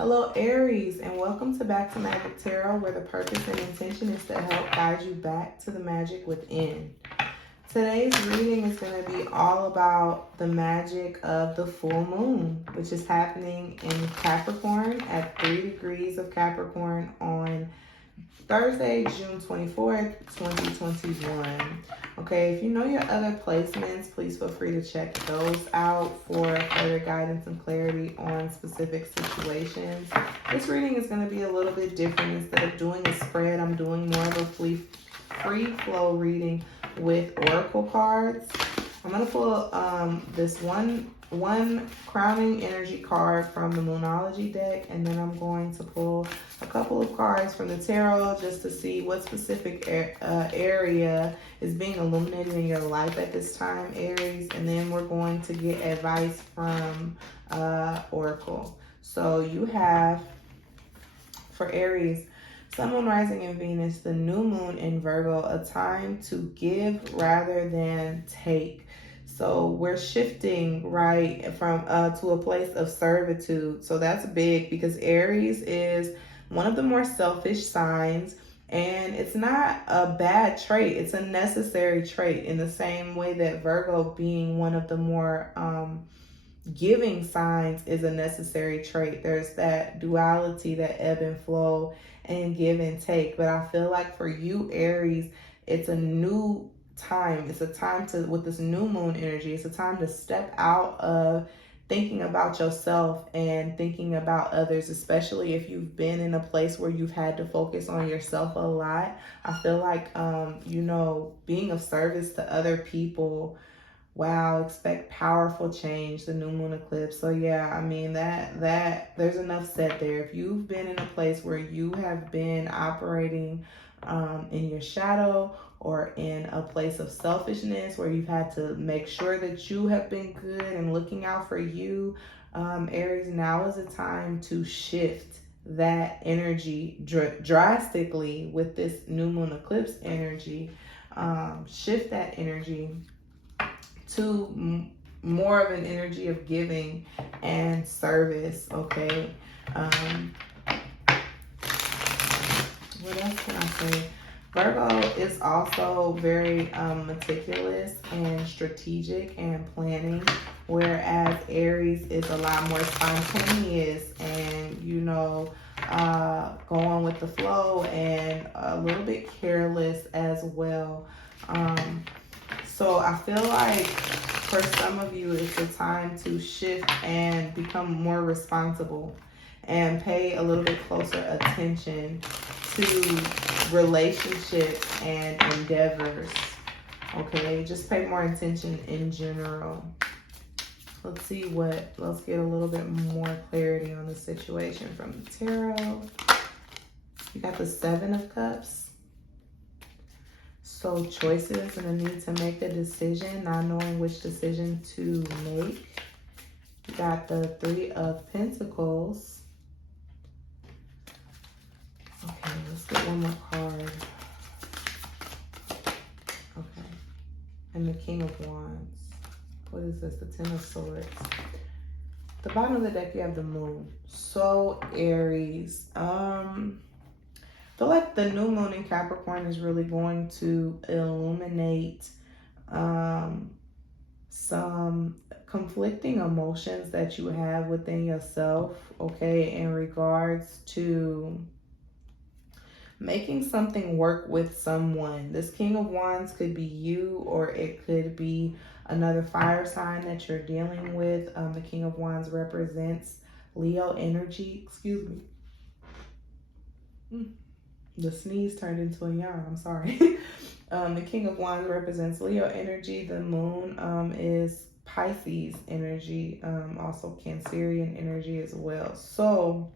Hello, Aries, and welcome to Back to Magic Tarot, where the purpose and intention is to help guide you back to the magic within. Today's reading is going to be all about the magic of the full moon, which is happening in Capricorn at 3 degrees of Capricorn on Thursday, June 24th, 2021. Okay, if you know your other placements, please feel free to check those out for further guidance and clarity on specific situations. This reading is going to be a little bit different. Instead of doing a spread, I'm doing more of a free flow reading with oracle cards. I'm going to pull this one crowning energy card from the Moonology deck, and then I'm going to pull a couple of cards from the tarot just to see what specific area is being illuminated in your life at this time, Aries, and then we're going to get advice from oracle. So you have, for Aries, Sun, Moon, Rising, and Venus, the new moon in Virgo, a time to give rather than take. So we're shifting right from to a place of servitude. So that's big because Aries is one of the more selfish signs, and it's not a bad trait. It's a necessary trait in the same way that Virgo, being one of the more giving signs, is a necessary trait. There's that duality, that ebb and flow and give and take. But I feel like for you, Aries, it's a new time. It's a time to, with this new moon energy, it's a time to step out of thinking about yourself and thinking about others, especially if you've been in a place where you've had to focus on yourself a lot. I feel like, being of service to other people. Wow, expect powerful change, the new moon eclipse. So yeah, I mean, that there's enough said there. If you've been in a place where you have been operating in your shadow, or in a place of selfishness where you've had to make sure that you have been good and looking out for you, Aries, now is a time to shift that energy drastically with this new moon eclipse energy. Shift that energy to more of an energy of giving and service, okay? What else can I say? Virgo is also very meticulous and strategic and planning, whereas Aries is a lot more spontaneous and, going with the flow and a little bit careless as well. So I feel like for some of you, it's a time to shift and become more responsible and pay a little bit closer attention to relationships and endeavors. Okay, just pay more attention in general. Let's get a little bit more clarity on the situation from the tarot. You got the 7 of Cups. So choices and a need to make a decision, not knowing which decision to make. You got the 3 of Pentacles. Okay, let's get one more card. Okay. And the King of Wands. What is this? The 10 of Swords. The bottom of the deck, you have the Moon. So Aries, I feel like the new moon in Capricorn is really going to illuminate some conflicting emotions that you have within yourself, okay, in regards to making something work with someone. This King of Wands could be you, or it could be another fire sign that you're dealing with. The King of Wands represents Leo energy. Excuse me. The sneeze turned into a yawn. I'm sorry. The King of Wands represents Leo energy. The moon is Pisces energy, also Cancerian energy as well. So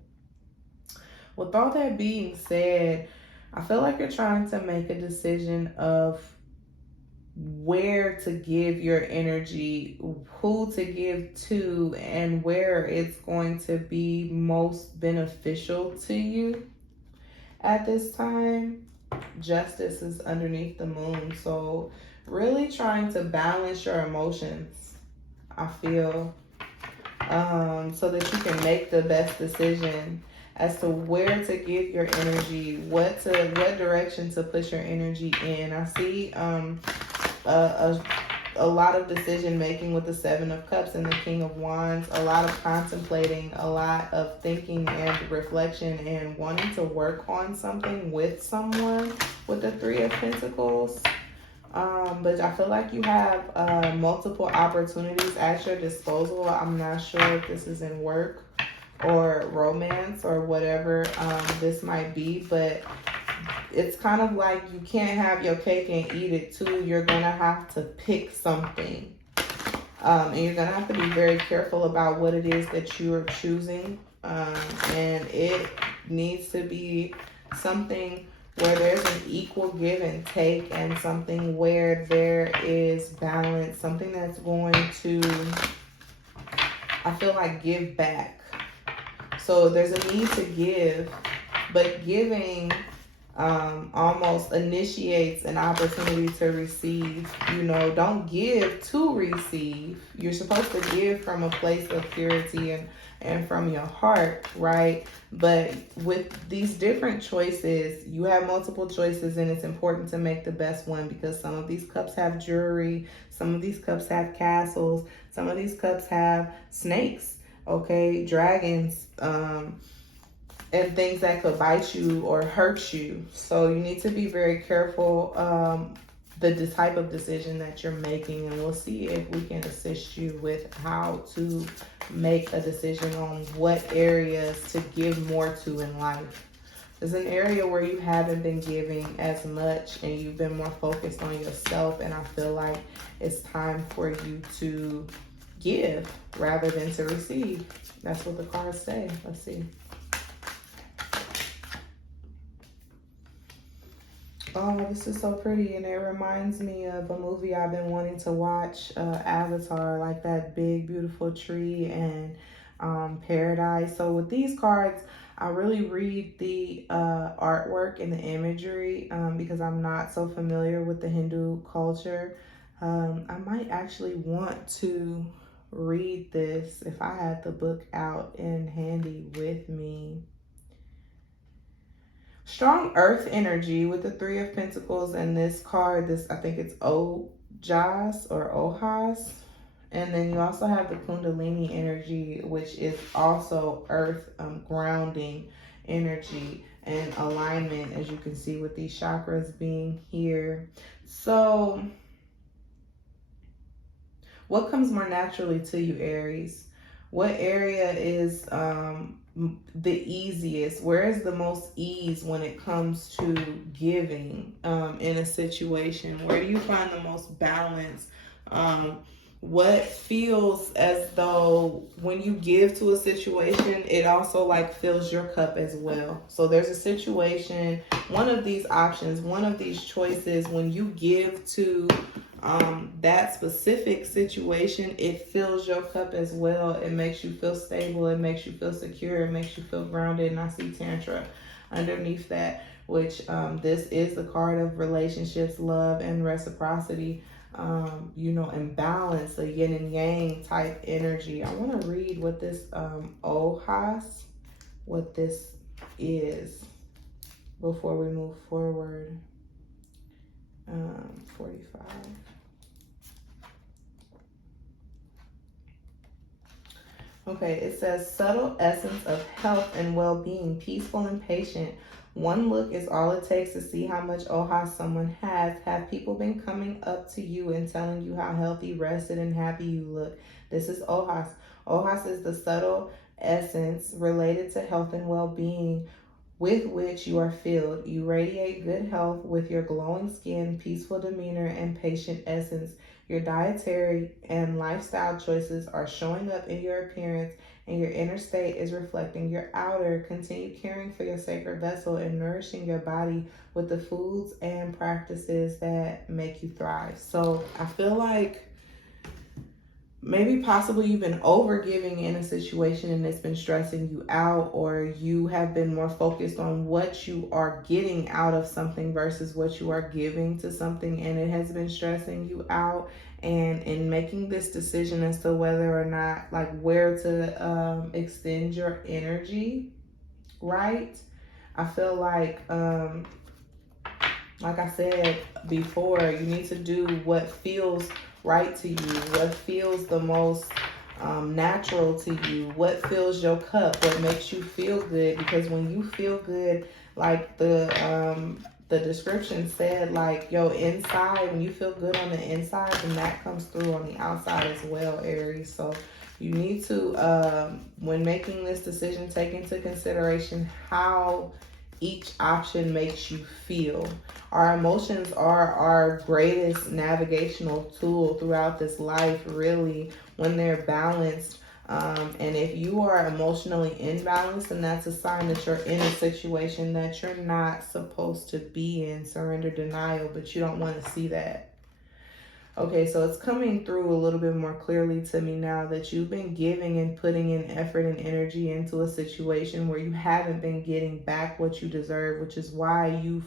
with all that being said, I feel like you're trying to make a decision of where to give your energy, who to give to, and where it's going to be most beneficial to you at this time. Justice is underneath the moon. So really trying to balance your emotions, I feel. so that you can make the best decision as to where to give your energy, what direction to put your energy in. I see a, a lot of decision making with the Seven of Cups and the King of Wands, a lot of contemplating, a lot of thinking and reflection and wanting to work on something with someone with the Three of Pentacles. But I feel like you have multiple opportunities at your disposal. I'm not sure if this is in work or romance or whatever this might be, but it's kind of like you can't have your cake and eat it too. You're going to have to pick something. And you're going to have to be very careful about what it is that you are choosing. And it needs to be something where there's an equal give and take, and something where there is balance, something that's going to, I feel like, give back. So there's a need to give, but giving almost initiates an opportunity to receive. You know, don't give to receive. You're supposed to give from a place of purity and from your heart, right? But with these different choices, you have multiple choices, and it's important to make the best one, because some of these cups have jewelry, some of these cups have castles, some of these cups have snakes, okay, dragons, and things that could bite you or hurt you. So you need to be very careful the type of decision that you're making, and we'll see if we can assist you with how to make a decision on what areas to give more to in life. There's an area where you haven't been giving as much and you've been more focused on yourself, and I feel like it's time for you to give rather than to receive. That's what the cards say. Let's see. Oh, this is so pretty, and it reminds me of a movie I've been wanting to watch, Avatar, like that big, beautiful tree and paradise. So with these cards, I really read the artwork and the imagery because I'm not so familiar with the Hindu culture. I might actually want to read this if I had the book out and handy with me. Strong earth energy with the Three of Pentacles, and this card, I think it's Ojas or Ojas. And then you also have the Kundalini energy, which is also earth grounding energy and alignment, as you can see with these chakras being here. So what comes more naturally to you, Aries? What area is the easiest? Where is the most ease when it comes to giving in a situation? Where do you find the most balance? What feels as though when you give to a situation, it also like fills your cup as well? So there's a situation, one of these options, one of these choices, when you give to that specific situation, it fills your cup as well. It makes you feel stable. It makes you feel secure. It makes you feel grounded. And I see Tantra underneath that, which this is the card of relationships, love, and reciprocity, you know, and balance, the yin and yang type energy. I want to read what this Ohas, what this is before we move forward. 45. Okay, it says subtle essence of health and well-being, peaceful and patient. One look is all it takes to see how much Ohas someone has. Have people been coming up to you and telling you how healthy, rested, and happy you look? This is Ohas. Ohas is the subtle essence related to health and well-being with which you are filled. You radiate good health with your glowing skin, peaceful demeanor, and patient essence. Your dietary and lifestyle choices are showing up in your appearance, and your inner state is reflecting your outer. Continue caring for your sacred vessel and nourishing your body with the foods and practices that make you thrive. So I feel like maybe possibly you've been over giving in a situation and it's been stressing you out, or you have been more focused on what you are getting out of something versus what you are giving to something, and it has been stressing you out. And in making this decision as to whether or not, like, where to extend your energy, right? I feel like I said before, you need to do what feels right to you, what feels the most natural to you, what fills your cup, what makes you feel good. Because when you feel good, like the description said, like your inside, when you feel good on the inside, then that comes through on the outside as well, Aries. So you need to, when making this decision, take into consideration how each option makes you feel. Our emotions are our greatest navigational tool throughout this life, really, when they're balanced. And if you are emotionally imbalanced, then that's a sign that you're in a situation that you're not supposed to be in. Surrender, denial, but you don't want to see that. Okay, so it's coming through a little bit more clearly to me now that you've been giving and putting in effort and energy into a situation where you haven't been getting back what you deserve, which is why you've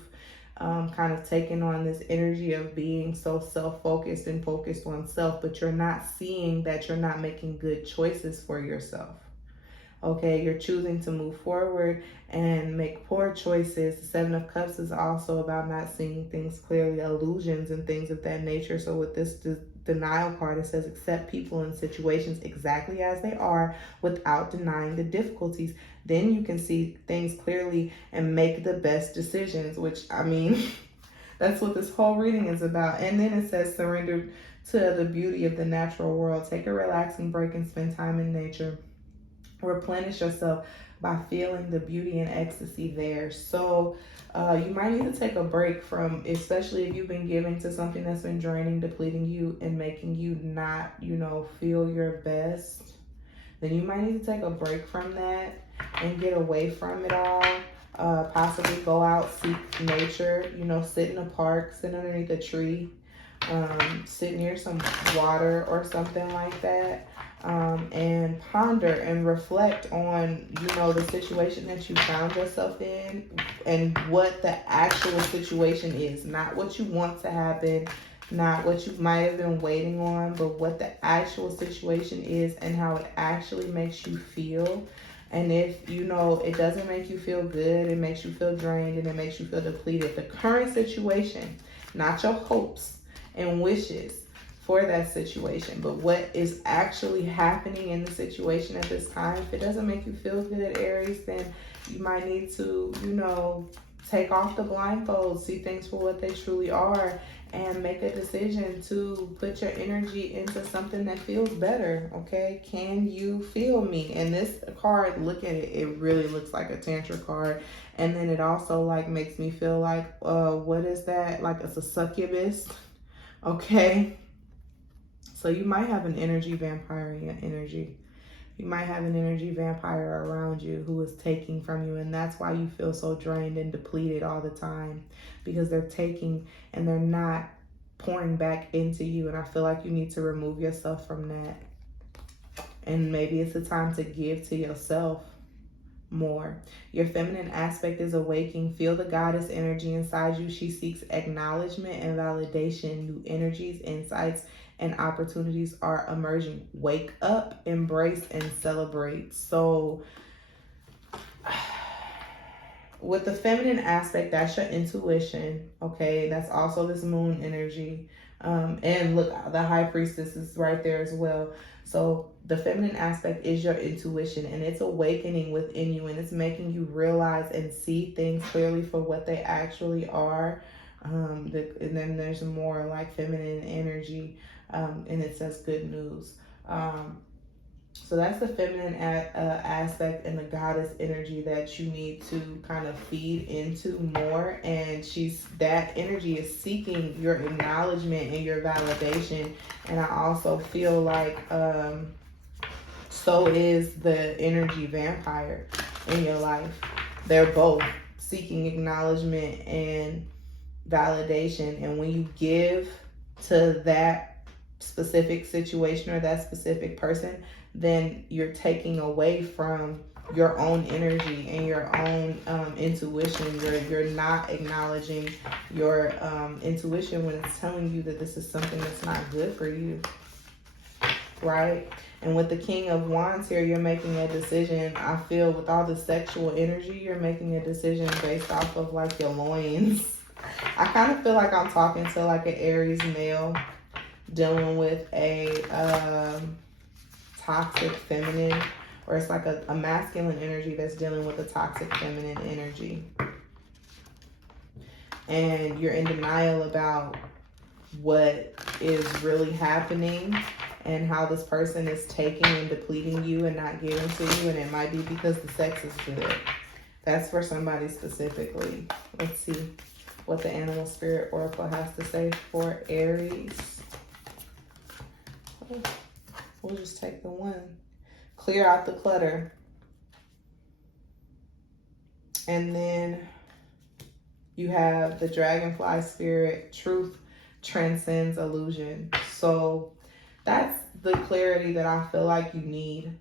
kind of taken on this energy of being so self-focused and focused on self, but you're not seeing that you're not making good choices for yourself. Okay, you're choosing to move forward and make poor choices. The Seven of Cups is also about not seeing things clearly, illusions and things of that nature. So with this denial card, it says accept people and situations exactly as they are without denying the difficulties. Then you can see things clearly and make the best decisions, which, I mean, that's what this whole reading is about. And then it says surrender to the beauty of the natural world. Take a relaxing break and spend time in nature. Replenish yourself by feeling the beauty and ecstasy there. So you might need to take a break from, especially if you've been giving to something that's been draining, depleting you, and making you not, feel your best. Then you might need to take a break from that and get away from it all. Possibly go out, seek nature, sit in a park, sit underneath a tree, sit near some water or something like that. And ponder and reflect on, the situation that you found yourself in and what the actual situation is. Not what you want to happen, not what you might have been waiting on, but what the actual situation is and how it actually makes you feel. And if, it doesn't make you feel good, it makes you feel drained and it makes you feel depleted. The current situation, not your hopes and wishes for that situation, but what is actually happening in the situation at this time. If it doesn't make you feel good, Aries, then you might need to, take off the blindfold, see things for what they truly are, and make a decision to put your energy into something that feels better. Okay, can you feel me? And this card, look at it, it really looks like a tantra card. And then it also makes me feel like, what is that? Like it's a succubus. Okay. So you might have an energy vampire in your energy. You might have an energy vampire around you who is taking from you. And that's why you feel so drained and depleted all the time. Because they're taking and they're not pouring back into you. And I feel like you need to remove yourself from that. And maybe it's a time to give to yourself more. Your feminine aspect is awaking. Feel the goddess energy inside you. She seeks acknowledgement and validation. New energies, insights, and opportunities are emerging. Wake up, embrace, and celebrate. So with the feminine aspect, that's your intuition. Okay, that's also this moon energy. And look, the high priestess is right there as well. So the feminine aspect is your intuition, and it's awakening within you, and it's making you realize and see things clearly for what they actually are. And then there's more like feminine energy, and it says good news. So that's the feminine aspect and the goddess energy that you need to kind of feed into more. And that energy is seeking your acknowledgement and your validation. And I also feel like so is the energy vampire in your life. They're both seeking acknowledgement and validation. And when you give to that specific situation or that specific person, then you're taking away from your own energy and your own intuition. You're not acknowledging your intuition when it's telling you that this is something that's not good for you, right? And with the King of Wands here, you're making a decision. I feel with all the sexual energy, you're making a decision based off of like your loins. I kind of feel like I'm talking to like an Aries male dealing with a toxic feminine, or it's like a masculine energy that's dealing with a toxic feminine energy. And you're in denial about what is really happening and how this person is taking and depleting you and not giving to you. And it might be because the sex is good. That's for somebody specifically. Let's see what the Animal Spirit Oracle has to say for Aries. We'll just take the one. Clear out the clutter. And then you have the Dragonfly Spirit. Truth transcends illusion. So that's the clarity that I feel like you need.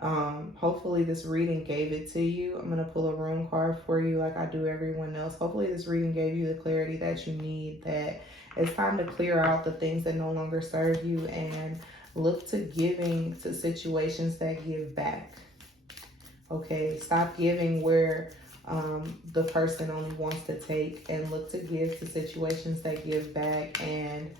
Hopefully this reading gave it to you. I'm going to pull a room card for you like I do everyone else. Hopefully this reading gave you the clarity that you need, that it's time to clear out the things that no longer serve you and look to giving to situations that give back. Okay, stop giving where the person only wants to take, and look to give to situations that give back, and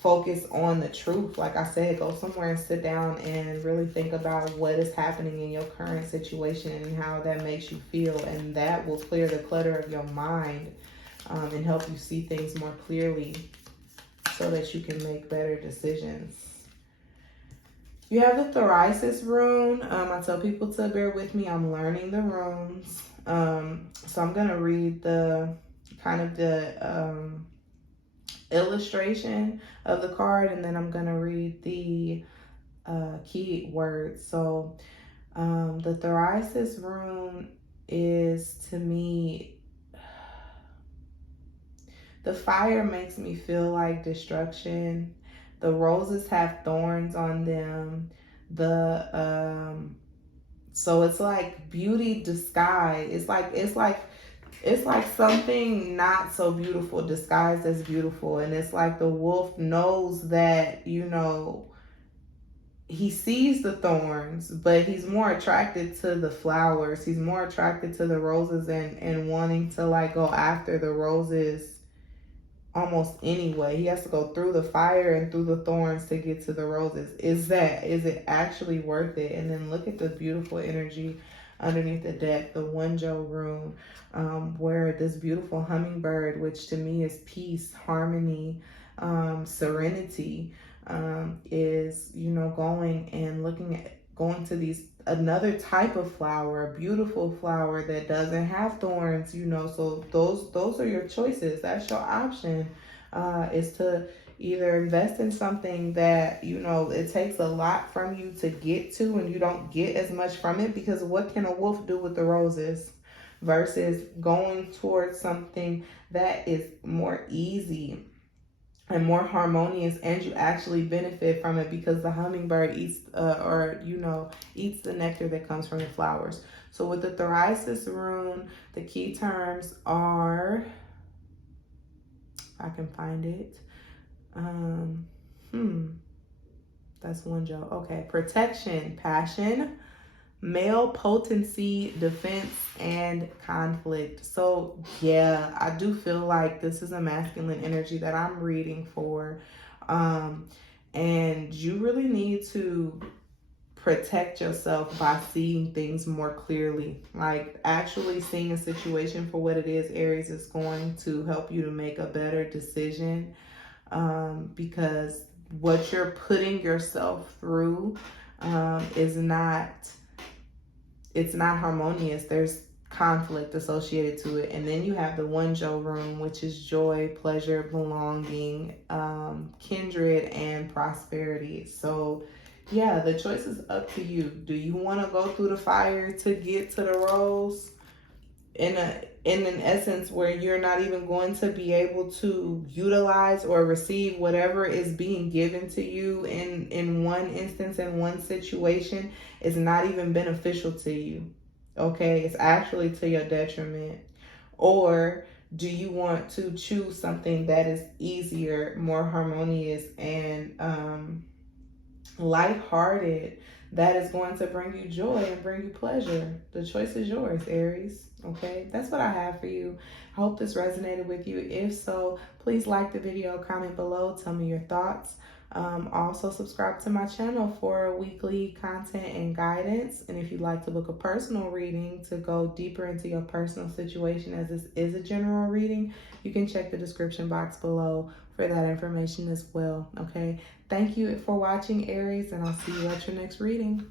focus on the truth. Like I said, go somewhere and sit down and really think about what is happening in your current situation and how that makes you feel, and that will clear the clutter of your mind and help you see things more clearly so that you can make better decisions. You have the Thorasis rune. I tell people to bear with me. I'm learning the runes. So I'm going to read the kind of the illustration of the card, and then I'm going to read the key words. So the Thorasis rune is, to me, the fire makes me feel like destruction. The roses have thorns on them. So it's like beauty disguised. It's like something not so beautiful disguised as beautiful. And it's like the wolf knows that, you know, he sees the thorns, but he's more attracted to the flowers. He's more attracted to the roses and wanting to like go after the roses almost anyway. He has to go through the fire and through the thorns to get to the roses. Is it actually worth it? And then look at the beautiful energy underneath the deck, the Wonjo rune, where this beautiful hummingbird, which to me is peace, harmony, serenity, is, you know, going and going to another type of flower, a beautiful flower that doesn't have thorns, you know. So those are your choices. That's your option, is to either invest in something that, you know, it takes a lot from you to get to, and you don't get as much from it, because what can a wolf do with the roses, versus going towards something that is more easy and more harmonious, and you actually benefit from it because the hummingbird eats eats the nectar that comes from the flowers. So with the Thorasis rune, the key terms are, I can find it. That's Wonjo. Okay, protection, passion, male potency, defense, and conflict. So yeah, I do feel like this is a masculine energy that I'm reading for, and you really need to protect yourself by seeing things more clearly. Like actually seeing a situation for what it is, Aries, is going to help you to make a better decision, because what you're putting yourself through is not harmonious. There's conflict associated to it. And then you have the Wonjo rune, which is joy, pleasure, belonging, kindred, and prosperity. So yeah, the choice is up to you. Do you want to go through the fire to get to the rose? in an essence where you're not even going to be able to utilize or receive whatever is being given to you in one instance, in one situation, is not even beneficial to you. Okay, it's actually to your detriment. Or do you want to choose something that is easier, more harmonious, and lighthearted, that is going to bring you joy and bring you pleasure? The choice is yours, Aries. Okay, that's what I have for you. I hope this resonated with you. If so, please like the video, comment below, tell me your thoughts. Also subscribe to my channel for weekly content and guidance. And if you'd like to book a personal reading to go deeper into your personal situation, as this is a general reading, you can check the description box below for that information as well. Okay, thank you for watching, Aries, and I'll see you at your next reading.